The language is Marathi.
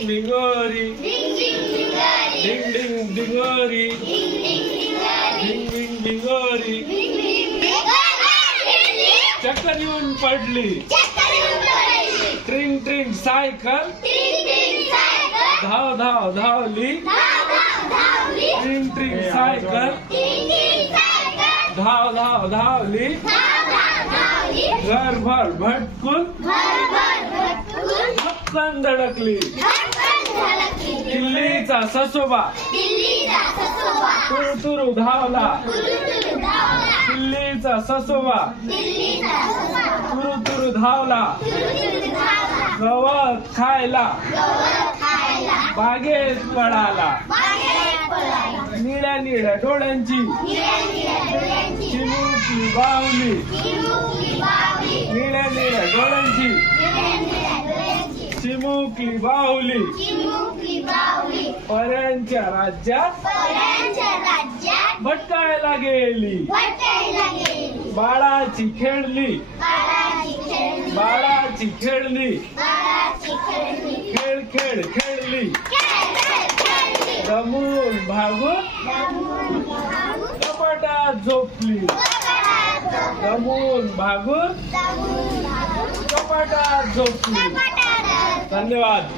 डिंग डिंगोरी डिंग डिंग डिंगोरी डिंग डिंग डिंगोरी चक्कर येऊन पडली ट्रिंग ट्रिंग सायकल धाव धाव धावली ट्रिंग ट्रिंग सायकल धाव धाव धावली घर भर भटकून पटकन धडकली. किल्लीचा ससोबा. तुरु तुरु धावला किल्लीचा ससोबा. तुरु तुरु धावला गवत खायला. बागेत पडाला निळ्या निळ्या डोळ्यांची. चिमुकली बावली. निळ्या चिमुकली बावली पर्यांच्या राज्यात राज्यात भटकायला गेली. बाळाची खेळली. बाळाची खेळली. बाळाची खेळली. बाळाची खेळली. खेळ खेळ खेळली. खेळ खेळ खेळली. दमून भागून कपाटात झोपली. दमून भागून कपाटात झोपली. धन्यवाद.